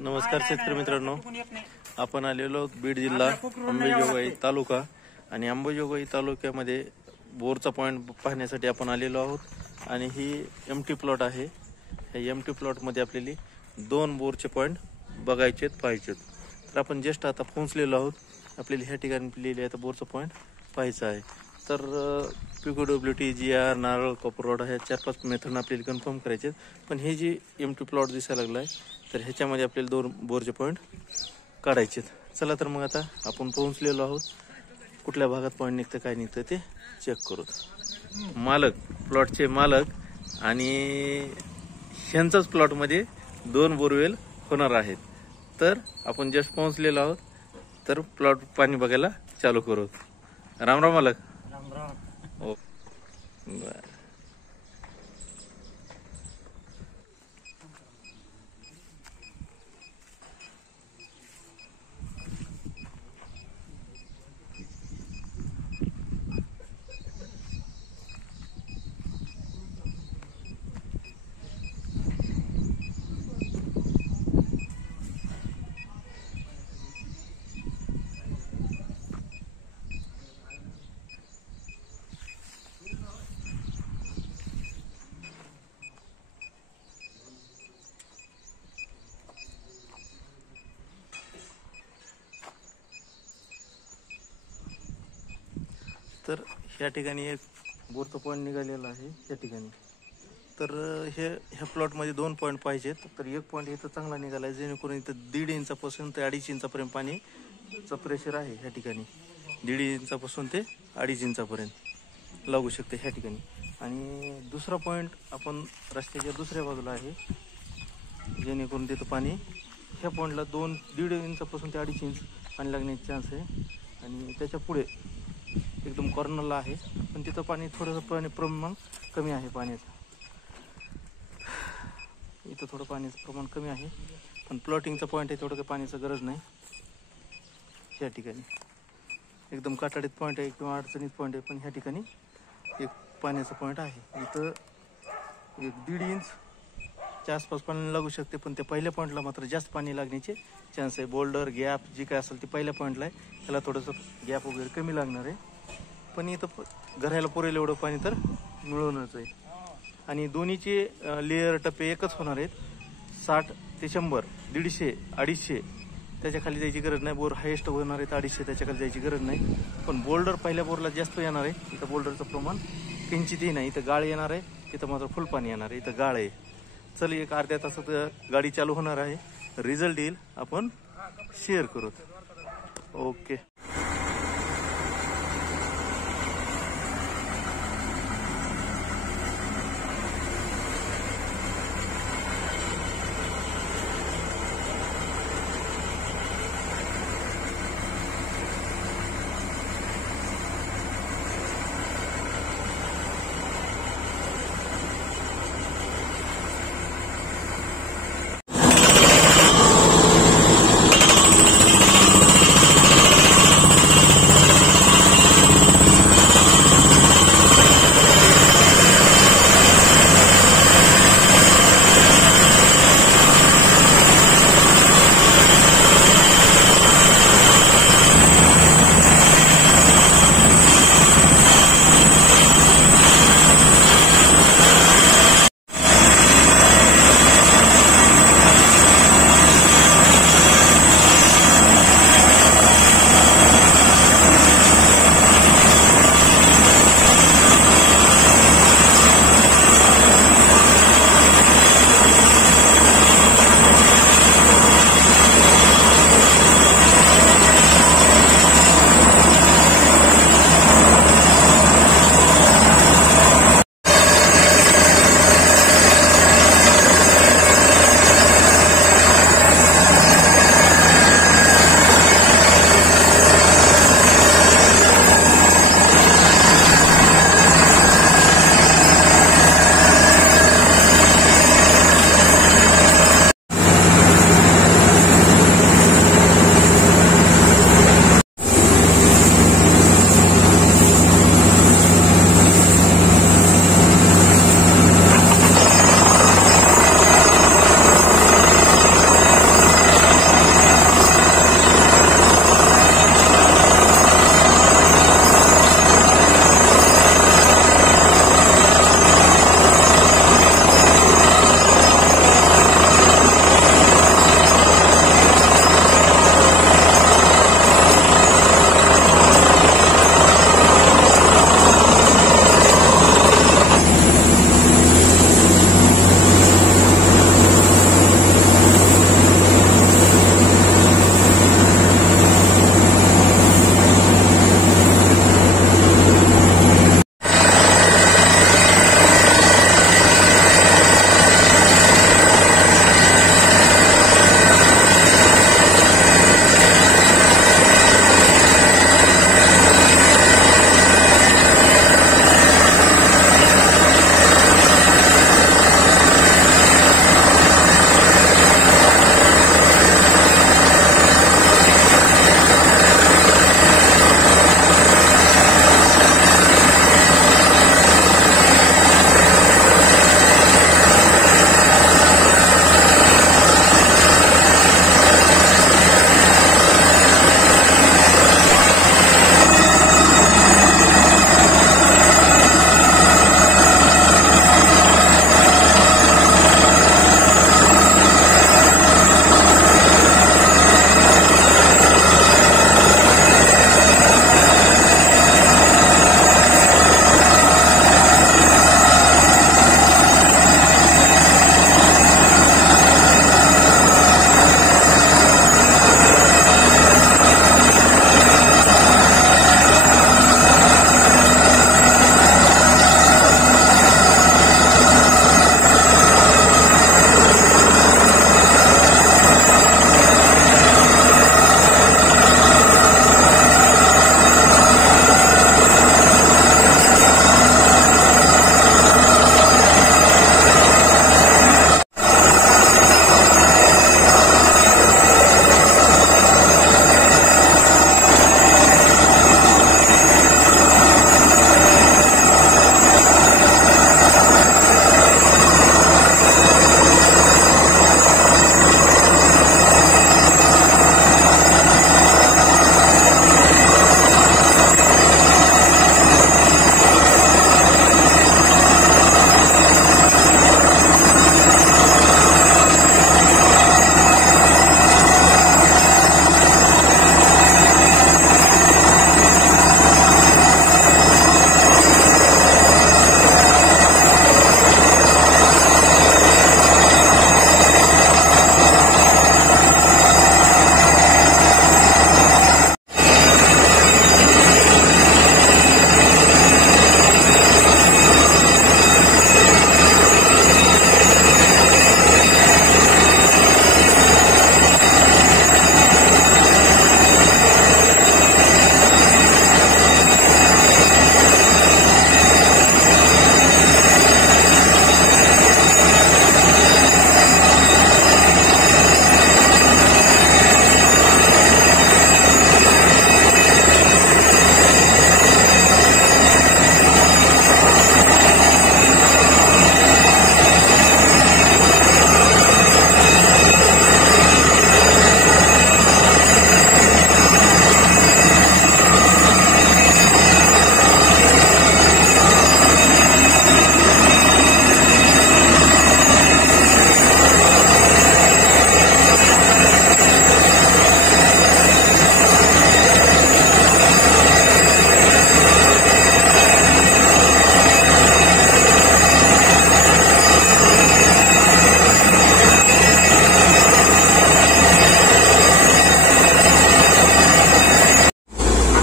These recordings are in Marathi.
नमस्कार शेतकरी मित्रांनो, आपण आलेलो बीड जिल्हा अंबेजोगाई तालुका आणि अंबेजोगाई तालुक्यामध्ये बोरचा पॉइंट पाहण्यासाठी आपण आलेलो आहोत आणि ही एमटी प्लॉट आहे। या एमटी प्लॉट मध्ये आपल्याला 2 बोरचे पॉइंट बघायचेत पाहायचेत। तर आपण जस्ट आता पोहोचलेलो आहोत। आपल्याला ह्या ठिकाणी लिहिले आहे बोरचा पॉइंट पाहायचा आहे। तर PQWT GR नारळ कॉपर ह्या 4-5 मेथड आपल्याला कन्फर्म करायचे। पण हे जी एमटी प्लॉट दिसायला लागलाय तर ह्याच्यामध्ये आपल्याला 2 बोरचे पॉइंट काढायचे। चला तर मग आता आपण पोहोचलेलो आहोत। कुठल्या भागात पॉइंट निघतं काय निघतं ते चेक करू। मालक प्लॉटचे मालक आणि ह्यांचाच प्लॉट मध्ये 2 बोरवेल होणार आहेत। तर आपण जस्ट पोहोचलेलो आहोत। तर प्लॉट पाणी बघायला चालू करू। राम राम मालक। राम राम। ओ बर। तर ह्या ठिकाणी एक बोरचा पॉइंट निघालेला आहे या ठिकाणी। तर ह्या प्लॉट मध्ये 2 पॉइंट पाहिजेत। तर एक पॉइंट इथं चांगला निघाला आहे, जेणेकरून इथं 1.5 इंचापासून ते 2.5 इंचापर्यंत पाणीचं प्रेशर आहे ह्या ठिकाणी। 1.5 इंचापासून ते 2.5 इंचापर्यंत लागू शकते ह्या ठिकाणी। आणि दुसरा पॉइंट आपण रस्त्याच्या दुसऱ्या बाजूला आहे, जेणेकरून तिथं पाणी ह्या पॉइंटला 1.5 इंचापासून ते 2.5 इंच पाणी लागण्याचे चान्स आहे। आणि त्याच्या पुढे एकदम कॉर्नरला आहे, पण तिथं पाणी थोडंसं प्रमाण कमी आहे पाण्याचं। इथं थोडं पाण्याचं प्रमाण कमी आहे, पण प्लॉटिंगचा पॉईंट आहे, थोडं काही पाण्याची गरज नाही ह्या ठिकाणी। एकदम काटाडीत पॉईंट आहे किंवा अडचणीत पॉईंट आहे, पण ह्या ठिकाणी एक पाण्याचा पॉईंट आहे। इथं एक 1.5 इंचच्या आसपास पाणी लागू शकते, पण त्या पहिल्या पॉईंटला मात्र जास्त पाणी लागण्याचे चान्स आहे। बोल्डर गॅप जी काय असेल ते पहिल्या पॉईंटला आहे, त्याला थोडंसं गॅप वगैरे कमी लागणार आहे। पण इथं घराला पुरेल एवढं पाणी तर मिळूनच आहे। आणि दोन्हीचे लेअर टप्पे एकच होणार आहेत, 60 ते 100, 150, 250 त्याच्या खाली जायची गरज नाही। बोर हायेस्ट होणार आहेत 250, त्याच्या खाली जायची गरज नाही। पण बोल्डर पहिल्या बोरला जास्त येणार आहे। इथं बोल्डरचं प्रमाण किंचितही नाही। इथं गाळ येणार आहे, तिथं मात्र फुल पाणी येणार आहे। इथं गाळ आहे। चल एक अर्ध्या तासात गाडी चालू होणार आहे, रिझल्ट येईल, आपण शेअर करू। ओके।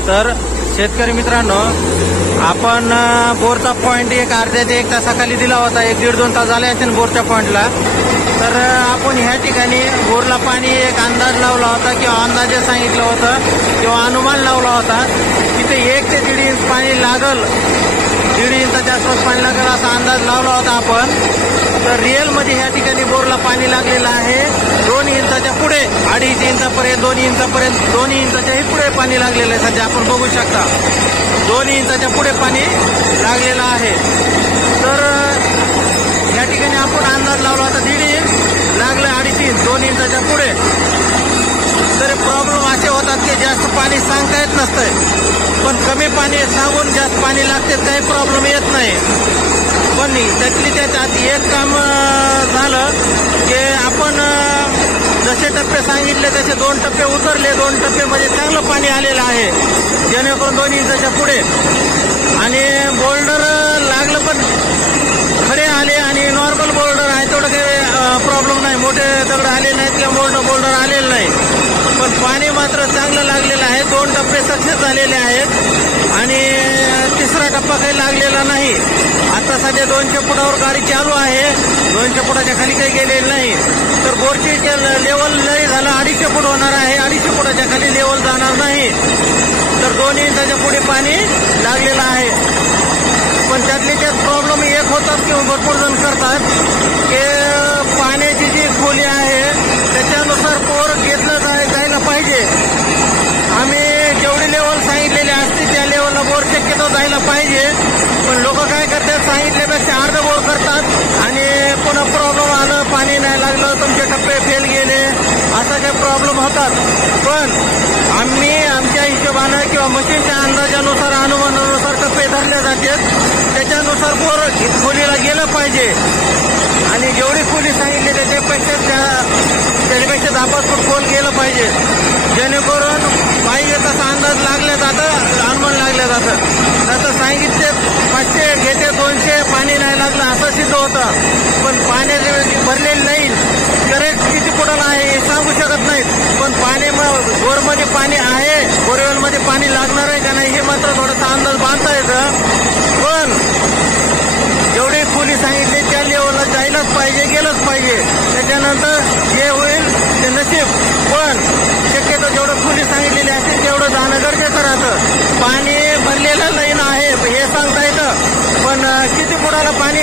तर शेतकरी मित्रांनो, आपण बोरचा पॉइंट एक अर्ध्या ते 1 तासाखाली दिला होता. 1-1.5-2 तास झाले असेल बोरच्या पॉइंटला. तर आपण ह्या ठिकाणी बोरला पाणी एक अंदाज लावला होता किंवा अंदाजे सांगितलं होतं किंवा अनुमान लावला होता. तिथे 1 ते 1.5 इंच पाणी लागल, 1.5 इंचाच्या आसपास पाणी लागेल असा अंदाज लावला होता आपण. तर रिअलमध्ये ह्या ठिकाणी बोरला पाणी लागलेलं आहे 2 इंचाच्या पुढे, 2.5 इंचापर्यंत, 2 इंचापर्यंत, 2 इंचाच्याही पुढे पाणी लागलेलं आहे. सध्या आपण बघू शकता 2 इंचाच्या पुढे पाणी लागलेलं आहे. तर या ठिकाणी आपण अंदाज लावला होता 1.5 इंच, लागलं 2.5 इंच, 2 इंचाच्या पुढे. तर प्रॉब्लेम असे होतात की जास्त पाणी सांगता येत नसतंय, पण कमी पाणी सांगून जास्त पाणी लागते, काही प्रॉब्लेम येत नाही. पण त्यातली त्याच्यात एक काम झालं की आपण जसे टप्पे सांगितले तसे 2 टप्पे उतरले. 2 टप्पेमध्ये चांगलं पाणी आलेलं आहे, जेणेकरून 2 इंचाच्या पुढे. आणि बोल्डर लागलं पण खडे आले आणि नॉर्मल बोल्डर आहे, तेवढं काही प्रॉब्लेम नाही. मोठे दगड आले नाहीत किंवा बोल्डर आलेलं नाही, पण पाणी मात्र चांगलं लागलेलं आहे. 2 टप्पे सक्सेस झालेले आहेत आणि 3रा टप्पा काही लागलेला नाही. आता सध्या 200 फुटावर गाडी चालू आहे, 200 फुटाच्या खाली काही गेलेलं नाही. तर बोरची लेवल नाही झालं, 250 फूट होणार आहे, 250 फुटाच्या खाली लेवल जाणार नाही. तर 2 इंचाच्या पुढे पाणी लागलेलं आहे. पण त्यातले त्यात प्रॉब्लेम एक होतात किंवा भरपूर जण करतात की पाण्याची जी खोली आहे त्याच्यानुसार बोर घेतलं जायला पाहिजे. आम्ही जेवढी लेवल सांगितलेली असते त्या लेवलला बोर शक्यतो जायला पाहिजे, पण लोक काय करतात, सांगितल्यापेक्षा अर्ध बोर करतात आणि पुन्हा प्रॉब्लेम आलं, पाणी नाही लागलं, तुमचे टप्पे फेल गेले, असा काही प्रॉब्लेम होतात. पण आम्ही आमच्या हिशोबानं किंवा मशीनच्या अंदाजानुसार, अनुमानानुसार टप्पे धरले जातात, त्याच्यानुसार बोर खोलीला गेलं पाहिजे. आणि जेवढी खोली सांगितली त्याच्यापेक्षा 10-5 फूट खोल गेलं पाहिजे, जेणेकरून पाहिजे तसा अंदाज लागल्या जातं, अनुमान लागलं जातं. तसं सांगितले 500 घेते 200, पाणी नाही लागलं असं सिद्ध होतं. पण पाण्याची भरलेली नाही, करेक्ट किती फुटाला आहे हे सांगू शकत नाहीत. पण पाणी बोरमध्ये पाणी आहे, बोरवेलमध्ये पाणी लागणार आहे का नाही हे मात्र थोडासा अंदाज बांधता येतं. पण जेवढी खोली सांगितली त्या लेवलला जायलाच पाहिजे, गेलंच पाहिजे. त्याच्यानंतर जे होईल ते नशीब. पण शक्यतो जेवढं खोली सांगितलेली असते तेवढं जाणं गरजेचं राहतं. पाणी भरलेलं लाईन आहे हे सांगता येतं, पण किती फुटाला पाणी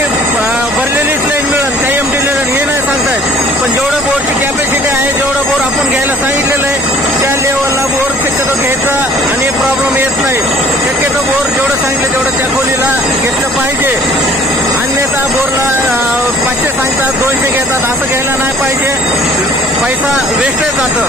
भरलेलीच लाईन मिळेल, काही एमटी लाईन हे नाही सांगता येत. पण जेवढं बोरची कॅपॅसिटी आहे, जेवढं बोर आपण घ्यायला सांगितलेलं आहे त्या लेवलला बोर शक्यतो घ्यायचा आणि प्रॉब्लेम येत नाही. शक्यतो बोर जेवढं सांगितलं तेवढं त्या खोलीला घेतलं पाहिजे. अन्यथा बोरला 500 सांगतात, 200 घेतात, असं घ्यायला नाही पाहिजे, पैसा वेस्टेज जातं.